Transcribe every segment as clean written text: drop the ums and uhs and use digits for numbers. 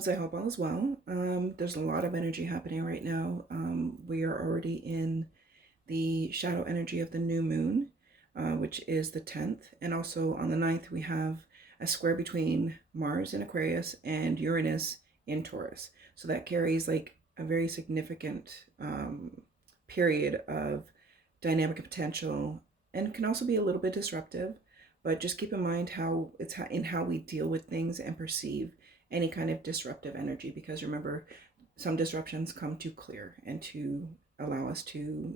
loves, I hope all is well. There's a lot of energy happening right now. We are already in the shadow energy of the new moon, which is the 10th. And also on the 9th, we have a square between Mars in Aquarius and Uranus in Taurus. So that carries like a very significant period of dynamic potential and can also be a little bit disruptive. But just keep in mind how it's in how we deal with things and perceive any kind of disruptive energy, because remember, some disruptions come to clear and to allow us to,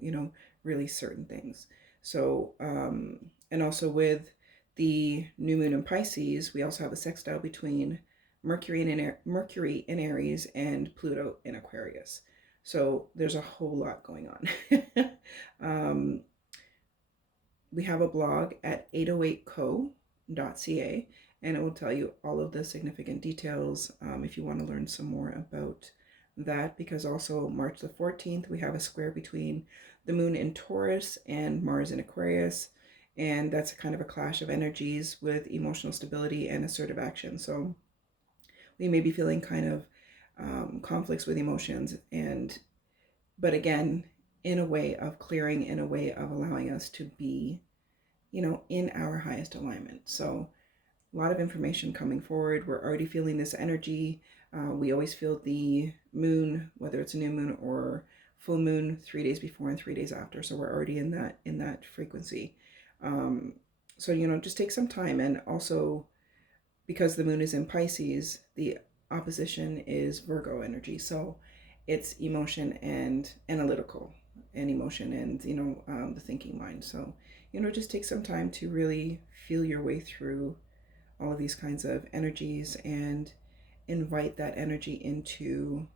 release certain things. So, and also with the new moon in Pisces, we also have a sextile between Mercury in Aries and Pluto in Aquarius. So there's a whole lot going on. We have a blog at 808co.ca, and it will tell you all of the significant details if you want to learn some more about that, because also March the 14th, we have a square between the moon in Taurus and Mars in Aquarius, and that's kind of a clash of energies with emotional stability and assertive action. So we may be feeling kind of conflicts with emotions, but again, in a way of clearing, in a way of allowing us to be, in our highest alignment. So a lot of information coming forward. We're already feeling this energy. We always feel the moon, whether it's a new moon or full moon, 3 days before and 3 days after. So we're already in that frequency. So just take some time. And also, because the moon is in Pisces, the opposition is Virgo energy. So it's emotion and analytical, and emotion and the thinking mind. So just take some time to really feel your way through all of these kinds of energies and invite that energy into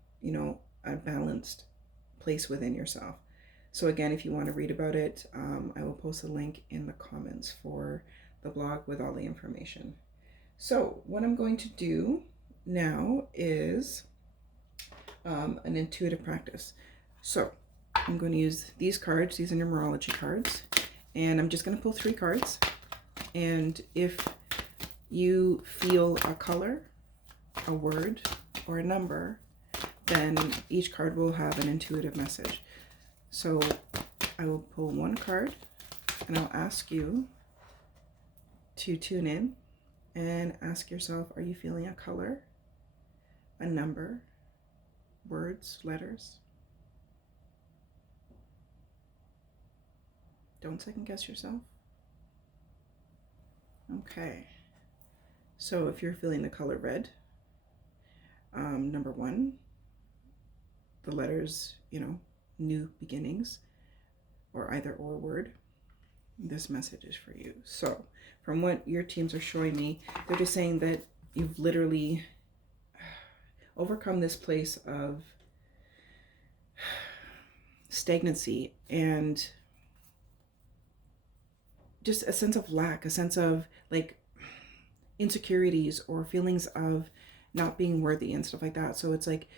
a balanced place within yourself. So again, if you want to read about it, I will post a link in the comments for the blog with all the information. So what I'm going to do now is an intuitive practice. So I'm going to use these cards. These are numerology cards, and I'm just going to pull 3 cards. And if you feel a color, a word, or a number, then each card will have an intuitive message. So I will pull 1 card, and I'll ask you to tune in and ask yourself, are you feeling a color, a number, words, letters? Don't second guess yourself. Okay. So if you're feeling the color red, number 1, the letters, new beginnings, or either or word, this message is for you. So from what your teams are showing me, they're just saying that you've literally overcome this place of stagnancy and just a sense of lack, a sense of like insecurities or feelings of not being worthy and stuff like that. So it's like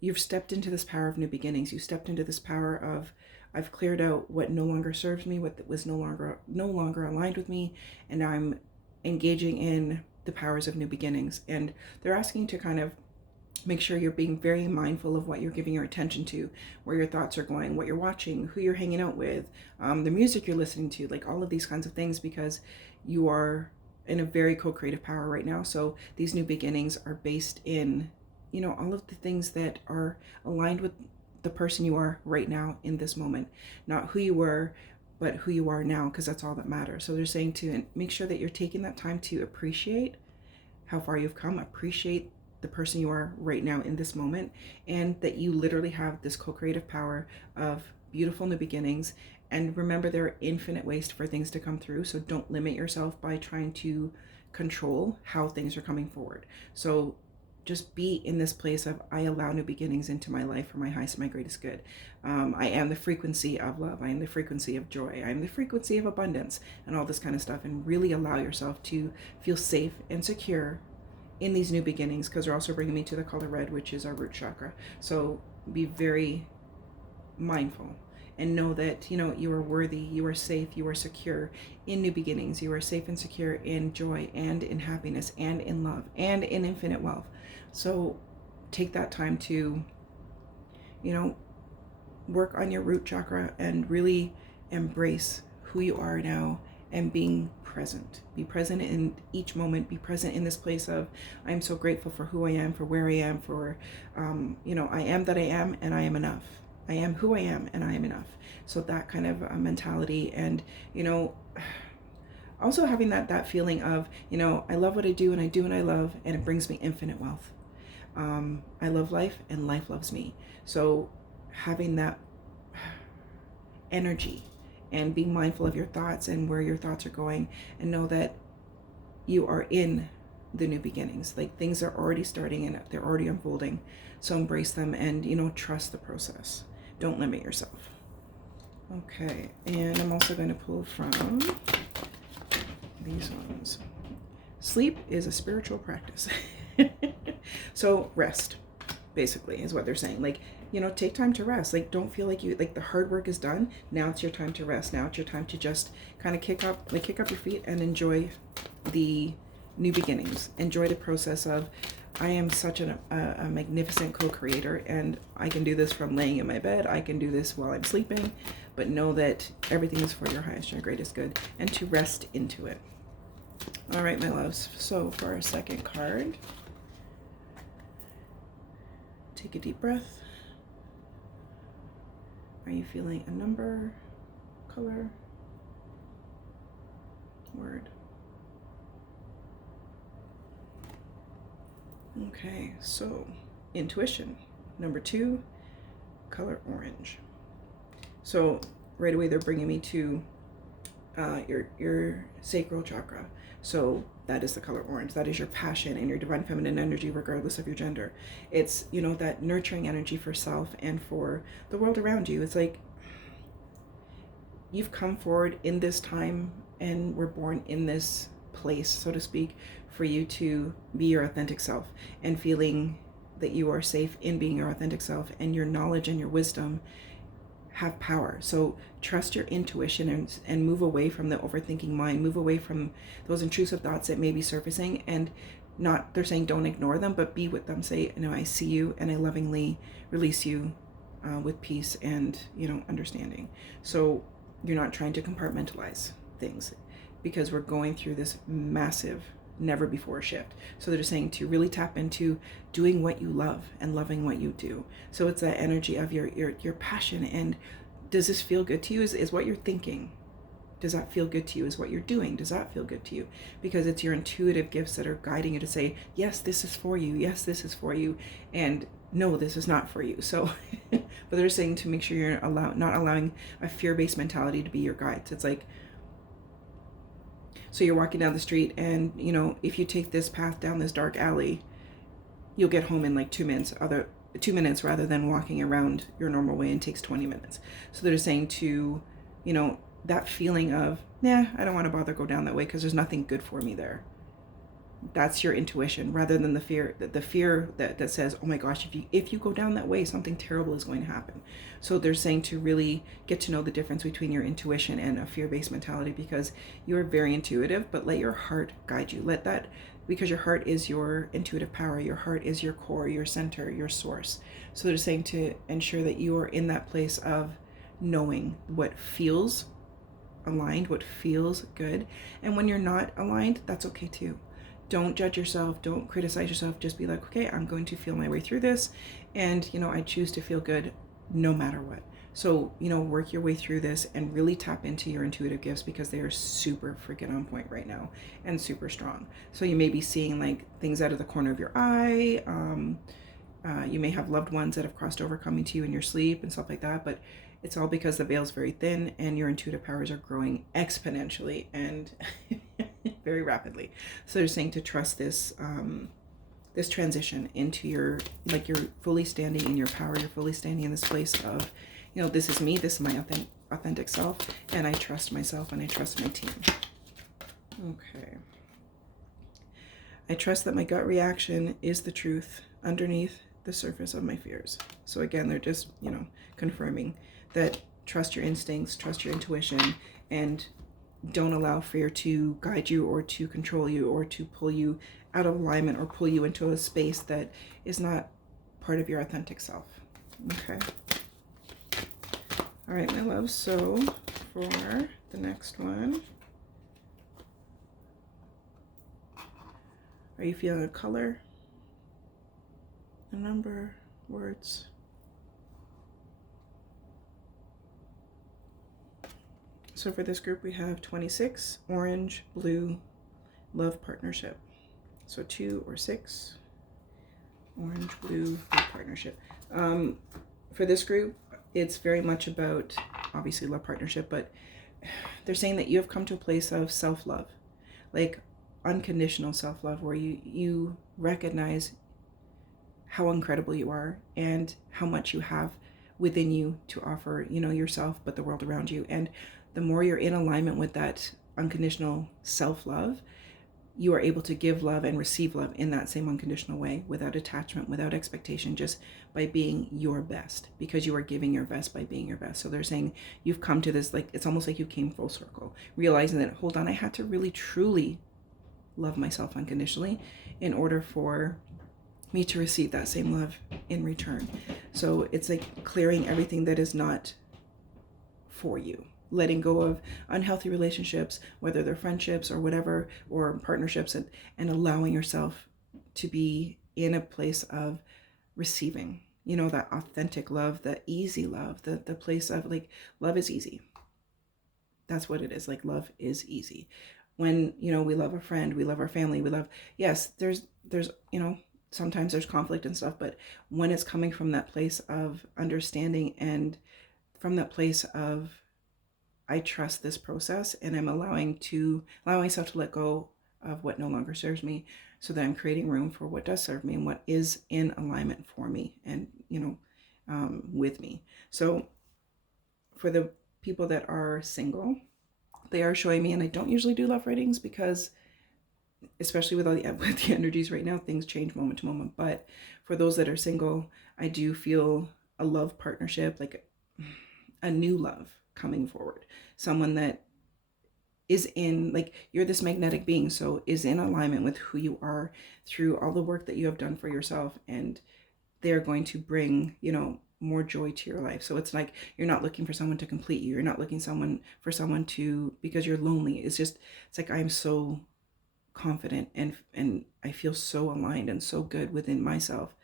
you've stepped into this power of new beginnings. You stepped into this power of, I've cleared out what no longer serves me, what was no longer aligned with me, and now I'm engaging in the powers of new beginnings. And they're asking to kind of make sure you're being very mindful of what you're giving your attention to, where your thoughts are going, what you're watching, who you're hanging out with, the music you're listening to, like all of these kinds of things, because you are in a very co-creative power right now. So these new beginnings are based in, all of the things that are aligned with the person you are right now in this moment, not who you were, but who you are now, because that's all that matters. So they're saying to make sure that you're taking that time to appreciate how far you've come, appreciate the person you are right now in this moment, and that you literally have this co-creative power of beautiful new beginnings. And remember, there are infinite ways for things to come through, so don't limit yourself by trying to control how things are coming forward. So just be in this place of, I allow new beginnings into my life for my highest and my greatest good. I am the frequency of love. I am the frequency of joy. I am the frequency of abundance, and all this kind of stuff. And really allow yourself to feel safe and secure in these new beginnings, because they're also bringing me to the color red, which is our root chakra. So be very mindful and know that, you are worthy, you are safe, you are secure in new beginnings. You are safe and secure in joy and in happiness and in love and in infinite wealth. So take that time to, you know, work on your root chakra and really embrace who you are now and being present. Be present in each moment. Be present in this place of, I'm so grateful for who I am, for where I am, for, you know, I am that I am and I am enough. I am who I am and I am enough. So that kind of mentality, and, you know, also having that feeling of, you know, I love what I do and I do what I love, and it brings me infinite wealth. I love life and life loves me. So having that energy and being mindful of your thoughts and where your thoughts are going, and know that you are in the new beginnings. Like, things are already starting and they're already unfolding. So embrace them and, you know, trust the process. Don't limit yourself. Okay, and I'm also going to pull from these ones. Sleep is a spiritual practice. So rest, basically, is what they're saying. Like, you know, take time to rest. Like, don't feel like you, like, the hard work is done. Now it's your time to rest. Now it's your time to just kind of kick up your feet and enjoy the new beginnings. Enjoy the process of, I am such a magnificent co-creator, and I can do this from laying in my bed. I can do this while I'm sleeping, but know that everything is for your highest and greatest good, and to rest into it. All right, my loves. So for our second card, take a deep breath. Are you feeling a number, color, word? Okay, so intuition, number 2, color orange. So right away they're bringing me to your sacral chakra. So that is the color orange. That is your passion and your divine feminine energy, regardless of your gender. It's, you know, that nurturing energy for self and for the world around you. It's like you've come forward in this time and were born in this place, so to speak, for you to be your authentic self, and feeling that you are safe in being your authentic self, and your knowledge and your wisdom have power. So trust your intuition and move away from the overthinking mind, move away from those intrusive thoughts that may be surfacing, and not, they're saying don't ignore them, but be with them. Say, you know, I see you, and I lovingly release you with peace and, you know, understanding. So you're not trying to compartmentalize things, because we're going through this massive, never before shift. So they're saying to really tap into doing what you love and loving what you do. So it's that energy of your passion, and does this feel good to you? Is what you're thinking, does that feel good to you? Is what you're doing, does that feel good to you? Because it's your intuitive gifts that are guiding you to say, yes, this is for you, yes, this is for you, and no, this is not for you. So but they're saying to make sure you're not allowing a fear-based mentality to be your guide. So it's like, so you're walking down the street, and, you know, if you take this path down this dark alley, you'll get home in like 2 minutes rather than walking around your normal way and takes 20 minutes. So they're saying to, you know, that feeling of, nah, I don't want to bother go down that way because there's nothing good for me there. That's your intuition, rather than the fear that says, oh my gosh, if you go down that way, something terrible is going to happen. So they're saying to really get to know the difference between your intuition and a fear-based mentality, because you are very intuitive, but let your heart guide you. Let that, because your heart is your intuitive power. Your heart is your core, your center, your source. So they're saying to ensure that you are in that place of knowing what feels aligned, what feels good. And when you're not aligned, that's okay too. Don't judge yourself. Don't criticize yourself. Just be like, okay, I'm going to feel my way through this. And, you know, I choose to feel good no matter what. So, you know, work your way through this and really tap into your intuitive gifts, because they are super freaking on point right now and super strong. So you may be seeing like things out of the corner of your eye. You may have loved ones that have crossed over coming to you in your sleep and stuff like that. But it's all because the veil is very thin and your intuitive powers are growing exponentially and very rapidly. So they're saying to trust this this transition into your, like, you're fully standing in your power. You're fully standing in this place of, you know, this is me, this is my authentic self, and I trust myself and I trust my team. Okay. I trust that my gut reaction is the truth underneath the surface of my fears. So again, they're just, you know, confirming that trust your instincts, trust your intuition, and don't allow fear to guide you or to control you or to pull you out of alignment or pull you into a space that is not part of your authentic self. Okay. All right, my love. So for the next one, are you feeling a color, a number, words? So for this group, we have 26, orange, blue, love partnership. So 2 or 6, orange, blue, love partnership. For this group, it's very much about, obviously, love partnership, but they're saying that you have come to a place of self-love, like unconditional self-love, where you recognize how incredible you are and how much you have within you to offer, yourself, but the world around you. And the more you're in alignment with that unconditional self-love, you are able to give love and receive love in that same unconditional way, without attachment, without expectation, just by being your best, because you are giving your best by being your best. So they're saying you've come to this, like, it's almost like you came full circle, realizing that, hold on, I had to really truly love myself unconditionally in order for me to receive that same love in return. So it's like clearing everything that is not for you, letting go of unhealthy relationships, whether they're friendships or whatever, or partnerships, and allowing yourself to be in a place of receiving, that authentic love, the easy love, the place of, like, love is easy. That's what it is. Like, love is easy. When, we love a friend, we love our family, we love, yes, there's, sometimes there's conflict and stuff, but when it's coming from that place of understanding and from that place of, I trust this process, and I'm allowing myself to let go of what no longer serves me, so that I'm creating room for what does serve me and what is in alignment for me and, with me. So for the people that are single, they are showing me, and I don't usually do love readings because, especially with the energies right now, things change moment to moment. But for those that are single, I do feel a love partnership, like a new love coming forward. Someone that is in, like, you're this magnetic being, so is in alignment with who you are through all the work that you have done for yourself, and they're going to bring, more joy to your life. So it's like, you're not looking for someone to complete you. You're not looking for someone to, because you're lonely. It's like, I'm so confident and I feel so aligned and so good within myself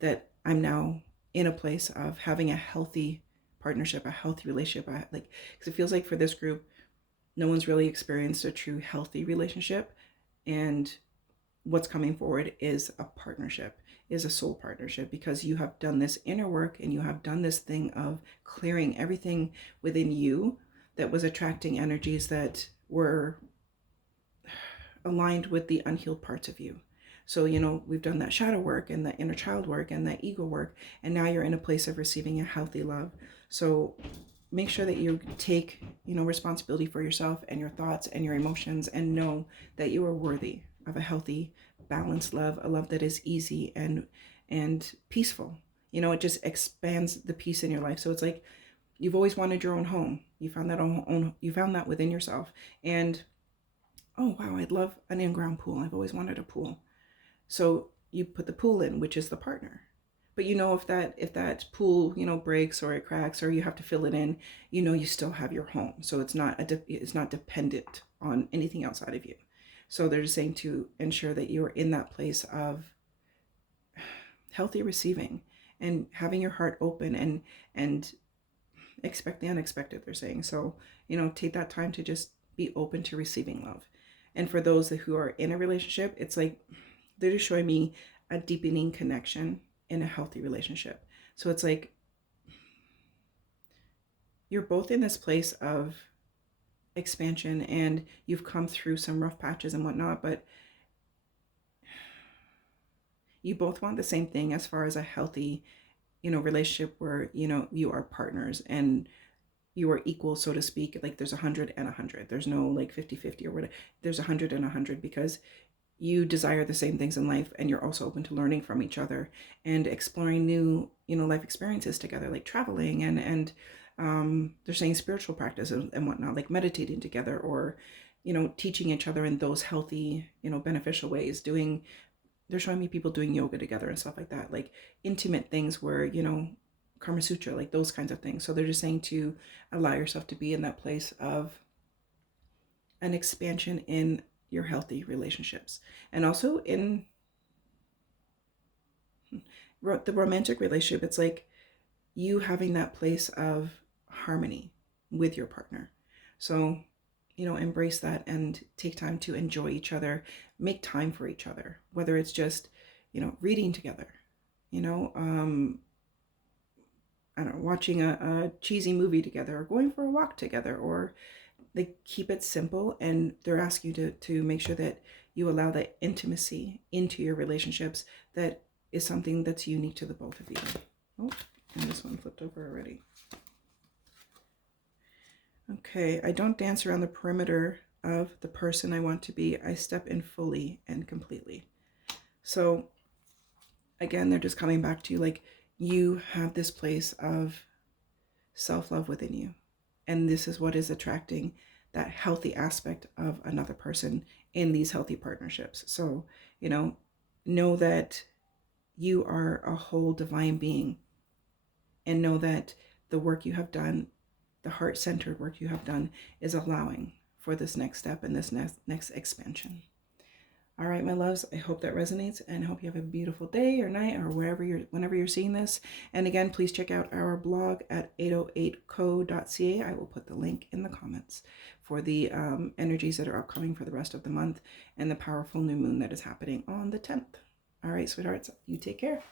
that I'm now in a place of having a healthy partnership, a healthy relationship. Because it feels like for this group, no one's really experienced a true healthy relationship, and what's coming forward is a partnership, is a soul partnership, because you have done this inner work and you have done this thing of clearing everything within you that was attracting energies that were aligned with the unhealed parts of you. So, we've done that shadow work and that inner child work and that ego work, and now you're in a place of receiving a healthy love. So make sure that you take, responsibility for yourself and your thoughts and your emotions, and know that you are worthy of a healthy, balanced love, a love that is easy and peaceful. It just expands the peace in your life. So it's like, you've always wanted your own home. You found that within yourself. And, oh wow, I'd love an in-ground pool. I've always wanted a pool. So you put the pool in, which is the partner. But if that pool, breaks or it cracks or you have to fill it in, you still have your home. So it's not dependent on anything outside of you. So they're just saying to ensure that you're in that place of healthy receiving and having your heart open and expect the unexpected, they're saying. So, take that time to just be open to receiving love. And for those who are in a relationship, it's like they're just showing me a deepening connection in a healthy relationship. So it's like you're both in this place of expansion and you've come through some rough patches and whatnot, but you both want the same thing as far as a healthy, relationship where, you are partners and you are equal, so to speak. Like there's 100 and 100. There's no like 50-50 or whatever. There's 100 and 100 because you desire the same things in life, and you're also open to learning from each other and exploring new, life experiences together, like traveling and they're saying spiritual practices and whatnot, like meditating together or, teaching each other in those healthy, beneficial ways, doing they're showing me people doing yoga together and stuff like that, like intimate things where, you know, Karma Sutra, like those kinds of things. So they're just saying to allow yourself to be in that place of an expansion in your healthy relationships, and also in the romantic relationship. It's like you having that place of harmony with your partner. So, you know, embrace that and take time to enjoy each other, make time for each other, whether it's just, you know, reading together, you know, I don't know, watching a cheesy movie together, or going for a walk together, or they keep it simple, and they're asking you to make sure that you allow that intimacy into your relationships that is something that's unique to the both of you. Oh, and this one flipped over already. Okay, I don't dance around the perimeter of the person I want to be. I step in fully and completely. So again, they're just coming back to you, like, you have this place of self-love within you. And this is what is attracting that healthy aspect of another person in these healthy partnerships. So, you know that you are a whole divine being, and know that the work you have done, the heart-centered work you have done, is allowing for this next step and this next expansion. All right, my loves, I hope that resonates, and I hope you have a beautiful day or night or whenever you're seeing this. And again, please check out our blog at 808co.ca. I will put the link in the comments for the energies that are upcoming for the rest of the month and the powerful new moon that is happening on the 10th. All right, sweethearts, you take care.